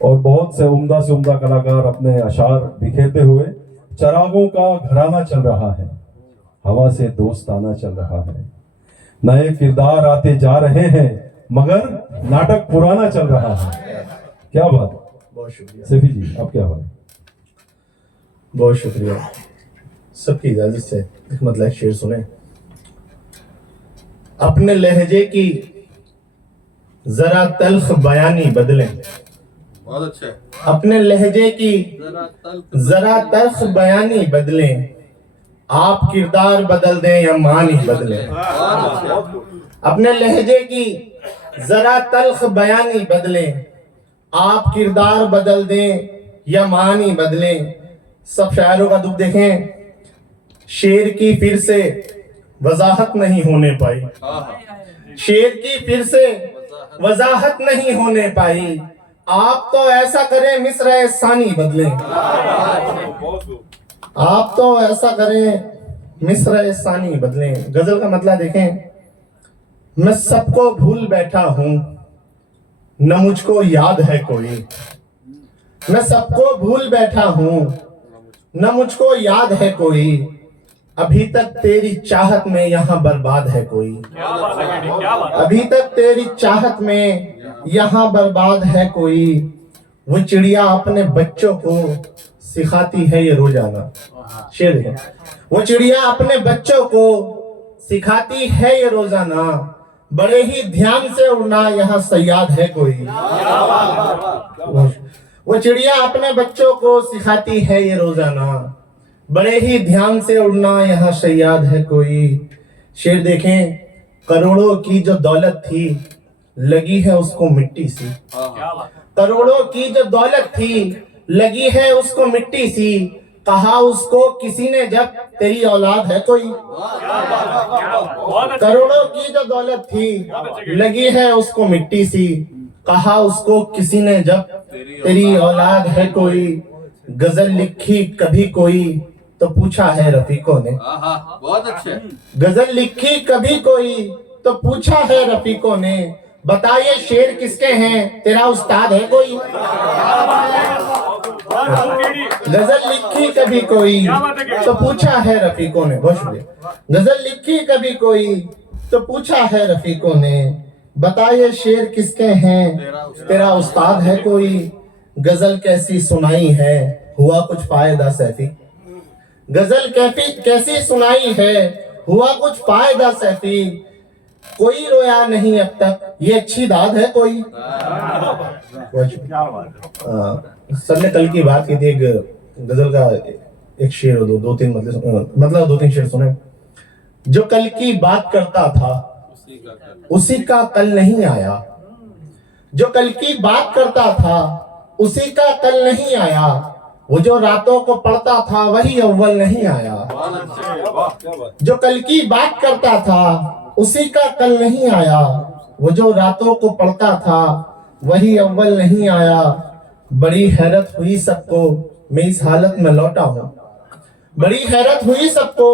और बहुत से उम्दा कलाकार अपने अशार बिखेरते हुए चरागों का घराना चल रहा है, हवा से दोस्ताना चल रहा है। नए किरदार आते जा रहे हैं मगर नाटक पुराना चल रहा है। क्या बात, बहुत शुक्रिया सैफी जी, आप क्या बात। बहुत शुक्रिया। सबकी इजाजत से एक मतलब शेर सुने। अपने लहजे की जरा तल्ख बयानी बदलें। बहुत अच्छा है। अपने लहजे की जरा तल्ख बयानी बदलें, आप किरदार बदल दें या मानी बदलें। अपने लहजे की जरा तल्ख बयानी बदलें, आप किरदार बदल दें या मानी बदलें। सब शायरों का दुख देखें, शेर की फिर से वजाहत नहीं होने पाई, शेर की फिर से वजाहत नहीं होने पाई। आप तो ऐसा करें मिस्र सानी बदलें, आप तो ऐसा करें मिस्र सानी बदलें। गजल का मतलब देखें। मैं सबको भूल बैठा हूं, न मुझको याद है कोई। मैं सबको भूल बैठा हूं, न मुझको याद है कोई। अभी तक तेरी चाहत में यहाँ बर्बाद है कोई। अभी तक तेरी चाहत में यहाँ बर्बाद है कोई। वो चिड़िया अपने बच्चों को सिखाती है ये रोजाना। शेर है। वो चिड़िया अपने बच्चों को सिखाती है ये रोजाना, बड़े ही ध्यान से उड़ना यहाँ सयाद है कोई। वो चिड़िया अपने बच्चों को सिखाती है ये रोजाना, बड़े ही ध्यान से उड़ना यहाँ सयाद है कोई। शेर देखें। करोड़ों की जो दौलत थी लगी है उसको मिट्टी सी। करोड़ों की जो दौलत थी लगी है उसको मिट्टी सी। कहा उसको किसी ने जब तेरी औलाद है कोई। करोड़ों की जो दौलत थी लगी है उसको मिट्टी सी। कहा उसको किसी ने जब तेरी औलाद है कोई। गजल लिखी कभी कोई तो पूछा है रफीकों ने। बहुत अच्छे। गजल लिखी कभी कोई तो पूछा है रफीकों ने। बताइए शेर किसके हैं, तेरा उस्ताद है कोई। गजल लिखी कभी कोई तो पूछा है रफीकों ने। बहुत शुक्रिया। गजल लिखी कभी कोई तो पूछा है रफीकों ने। बताइए शेर किसके हैं, तेरा उस्ताद है कोई। गजल कैसी सुनाई है, हुआ कुछ फायदा सैफी। गजल कैसी सुनाई है, हुआ कुछ फायदा सैफी। कोई रोया नहीं अब तक, ये अच्छी दाद है कोई। सर ने कल की बात की थी, एक गजल का एक शेर दो तीन मतलब दो तीन शेर सुने। जो कल की बात करता था उसी का कल नहीं आया। जो कल की बात करता था उसी का कल नहीं आया। वो जो रातों को पढ़ता था वही अव्वल नहीं आया। जो कल की बात करता था उसी का कल नहीं आया। वो जो रातों को पढ़ता था वही अव्वल नहीं आया। बड़ी हैरत हुई सबको मैं इस हालत में लौटा हूँ। बड़ी हैरत हुई सबको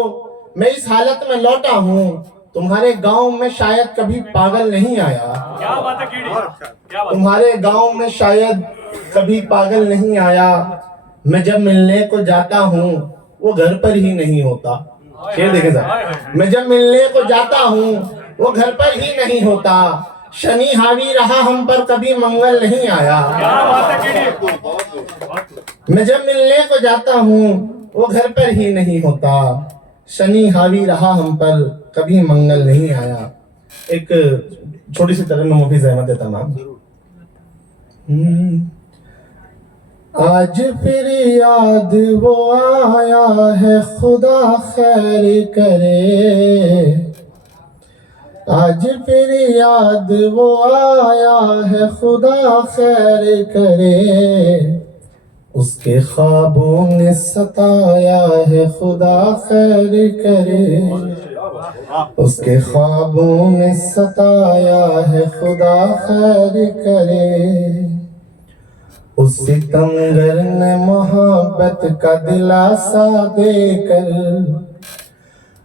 मैं इस हालत में लौटा हूँ। तुम्हारे गांव में शायद कभी पागल नहीं आया। क्या बात है कीड़ी, क्या बात। तुम्हारे गांव में शायद कभी पागल नहीं आया। मैं जब मिलने को जाता हूँ वो घर पर ही नहीं होता। शेर देखे सर। मैं जब मिलने को जाता हूँ वो घर पर ही नहीं होता। शनि हावी रहा हम पर कभी मंगल नहीं आया। क्या बात है कीड़ी। मैं जब मिलने को जाता हूँ वो घर पर ही नहीं होता। शनि हावी रहा हम पर कभी मंगल नहीं आया। एक छोटी सी तरह मुफीज अहमद देता नाम। आज फिर याद वो आया है, खुदा खैर करे। आज फिर याद वो आया है, खुदा खैर करे। उसके ख्वाबों ने सताया है, खुदा खैर करे। उसके ख्वाबों ने सताया है, खुदा खैर करे। उस सितमगर ने मोहब्बत का दिलासा देकर,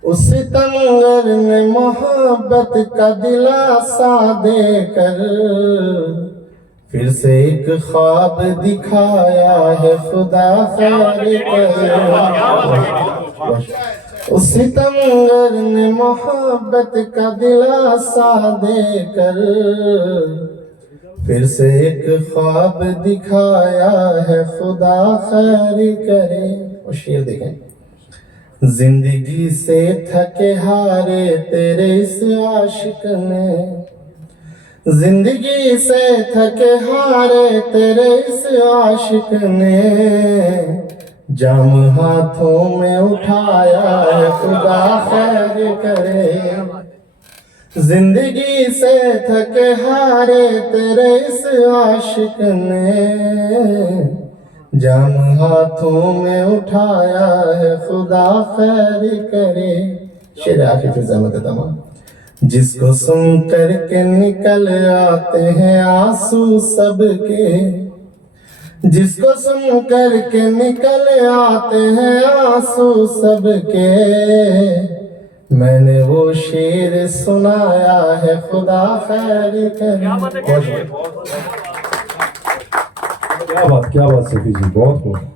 उस सितमगर ने मोहब्बत का दिलासा देकर फिर से एक ख्वाब दिखाया है खुदा खैर करे। उस सितमगर ने मोहब्बत का दिलासा देकर फिर से एक ख्वाब दिखाया है खुदा खैर करे। और शेर देखें, जिंदगी से थके हारे तेरे इस आशिक ने, जिंदगी से थके हारे तेरे इस आशिक ने जाम हाथों में उठाया है खुदा खैर करे। जिंदगी से थके हारे तेरे इस आशिक ने जाम हाथों में उठाया है खुदा खैर करे। शेर आखिर फिर ज़हमत तमाम, जिसको सुन कर के निकल आते हैं आंसू सबके, जिसको सुन कर के निकल आते हैं आंसू सबके, मैंने वो शेर सुनाया है खुदा खैर करे। क्या बात सफी जी, बहुत खूब।